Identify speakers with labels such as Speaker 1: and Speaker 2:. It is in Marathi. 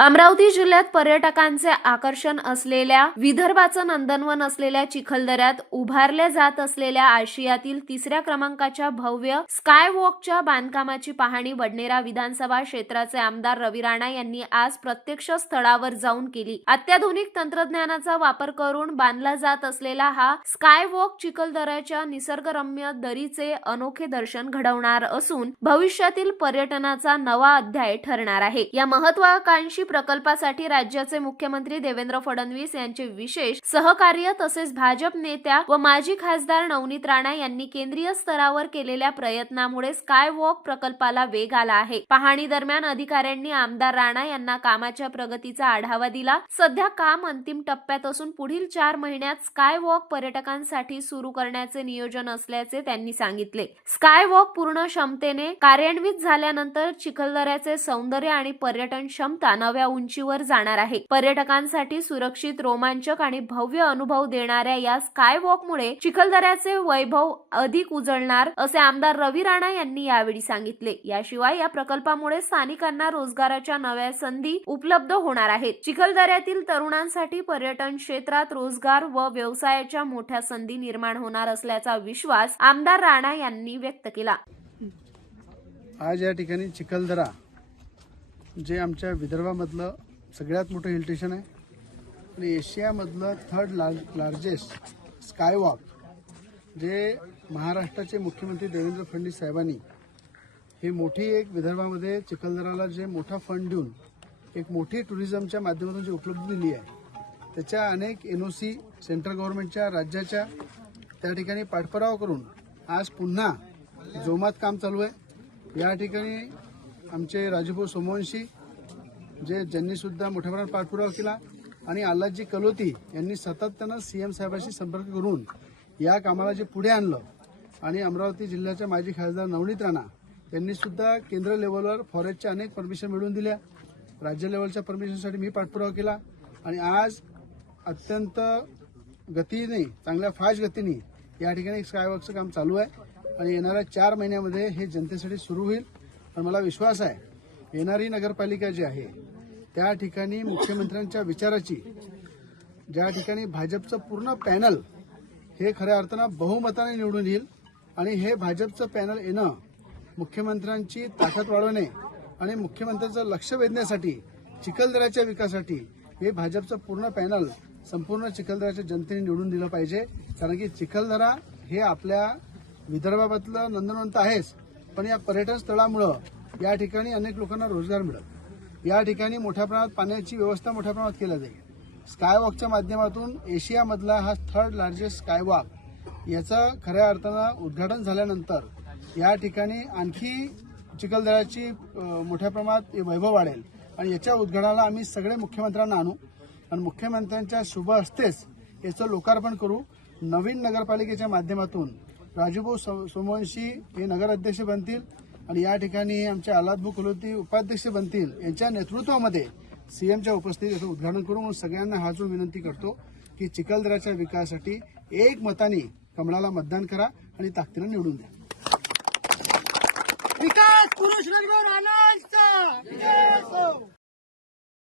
Speaker 1: अमरावती जिल्ह्यात पर्यटकांचे आकर्षण असलेल्या विदर्भाचं नंदनवन असलेल्या चिखलदऱ्यात उभारल्या जात असलेल्या आशियातील तिसऱ्या क्रमांकाच्या भव्य स्काय वॉकच्या बांधकामाची पाहणी वडनेरा विधानसभा क्षेत्राचे आमदार रवी राणा यांनी आज प्रत्यक्ष स्थळावर जाऊन केली. अत्याधुनिक तंत्रज्ञानाचा वापर करून बांधला जात असलेला हा स्काय वॉक चिखलदऱ्याच्या निसर्गरम्य दरीचे अनोखे दर्शन घडवणार असून भविष्यातील पर्यटनाचा नवा अध्याय ठरणार आहे. या महत्वाकांक्षी प्रकल्पासाठी राज्याचे मुख्यमंत्री देवेंद्र फडणवीस यांचे विशेष सहकार्य तसेच भाजप नेत्या व माजी खासदार नवनीत राणा यांनी केंद्रीय स्तरावर केलेल्या प्रयत्नामुळे स्काय वॉक प्रकल्पाला वेग आला आहे. पाहणी दरम्यान अधिकाऱ्यांनी आमदार राणा यांना कामाच्या प्रगतीचा आढावा दिला. सध्या काम अंतिम टप्प्यात असून पुढील चार महिन्यात स्काय वॉक पर्यटकांसाठी सुरू करण्याचे नियोजन असल्याचे त्यांनी सांगितले. स्काय वॉक पूर्ण क्षमतेने कार्यान्वित झाल्यानंतर चिखलदऱ्याचे सौंदर्य आणि पर्यटन क्षमता नव्या उंचीवर जाणार आहे. पर्यटकांसाठी सुरक्षित रोमांचक आणि भव्य अनुभव देणाऱ्या या स्काय वॉकमुळे चिखलदऱ्याचे वैभव अधिक उजळणार असे आमदार रवी राणा यांनी यावेळी सांगितले. याशिवाय या प्रकल्पामुळे स्थानिकांना रोजगाराच्या नव्या संधी उपलब्ध होणार आहेत. चिखलदऱ्यातील तरुणांसाठी पर्यटन क्षेत्रात रोजगार व व्यवसायाच्या मोठ्या संधी निर्माण होणार असल्याचा विश्वास आमदार राणा यांनी व्यक्त केला.
Speaker 2: आज या ठिकाणी चिखलदरा जे आमच्या विदर्भामधलं सगळ्यात मोठं हिल स्टेशन आहे. आणि एशियामधलं थर्ड लार्ज लार्जेस्ट स्कायवॉक जे महाराष्ट्राचे मुख्यमंत्री देवेंद्र फडणवीस साहेबांनी ही मोठी एक विदर्भामध्ये चिखलदराला जे मोठा फंड देऊन एक मोठी टुरिझमच्या माध्यमातून जी उपलब्धी दिली आहे त्याच्या अनेक एन ओ सी सेंट्रल गव्हर्नमेंटच्या राज्याच्या त्या ठिकाणी पाठपुरावा करून आज पुन्हा जोमात काम चालू आहे. या ठिकाणी आमचे राजूभाऊ सोमवंशी जे ज्यांनी सुद्धा मोठ्या प्रमाणात पाठपुरावा केला आणि आल्हादजी कलोती यांनी सातत्यानं सीएम साहेबांशी संपर्क करून या कामाला जे पुढे आणलं आणि अमरावती जिल्ह्याच्या माजी खासदार नवनीत राणा यांनी सुद्धा केंद्र लेवलवर फॉरेस्टच्या अनेक परमिशन मिळवून दिल्या. राज्य लेवलच्या परमिशनसाठी मी पाठपुरावा केला आणि आज अत्यंत गतीने चांगल्या फास्ट गतीने या ठिकाणी स्कायवर्कचं काम चालू आहे आणि येणाऱ्या चार महिन्यामध्ये हे जनतेसाठी सुरू होईल. पण मला विश्वास आहे येणारी नगरपालिका जी आहे त्या ठिकाणी मुख्यमंत्र्यांच्या विचाराची ज्या ठिकाणी भाजपचं पूर्ण पॅनल हे खऱ्या अर्थानं बहुमताने निवडून येईल आणि हे भाजपचं पॅनल येणं मुख्यमंत्र्यांची ताकद वाढवणे आणि मुख्यमंत्र्यांचं लक्ष वेधण्यासाठी चिखलदऱ्याच्या विकासासाठी हे भाजपचं पूर्ण पॅनल संपूर्ण चिखलदऱ्याच्या जनतेने निवडून दिलं पाहिजे. कारण की चिखलदरा हे आपल्या विदर्भामधलं नंदनवंत आहेच. पण या पर्यटन स्थळामुळं या ठिकाणी अनेक लोकांना रोजगार मिळत. या ठिकाणी मोठ्या प्रमाणात पाण्याची व्यवस्था मोठ्या प्रमाणात केली जाईल. स्कायवॉकच्या माध्यमातून एशियामधला हा थर्ड लार्जेस्ट स्कायवॉक याचं खऱ्या अर्थानं उद्घाटन झाल्यानंतर या ठिकाणी आणखी चिखलदऱ्याची मोठ्या प्रमाणात वैभव वाढेल. आणि याच्या उद्घाटनाला आम्ही सगळे मुख्यमंत्र्यांना आणू. आणि मुख्यमंत्र्यांच्या शुभ हस्तेच याचं लोकार्पण करू. नवीन नगरपालिकेच्या माध्यमातून राजूभाऊ सोमवंशी हे नगराध्यक्ष बनतील आणि या ठिकाणी आमचे आल्हादभू कुलवती उपाध्यक्ष बनतील यांच्या नेतृत्वामध्ये सीएमच्या उपस्थितीत याचं उद्घाटन करू म्हणून सगळ्यांना हा जो विनंती करतो की चिखलदऱ्याच्या विकासासाठी एक मताने कमळाला मतदान करा आणि ताकदीनं निवडून द्या.
Speaker 3: विकास पुरुष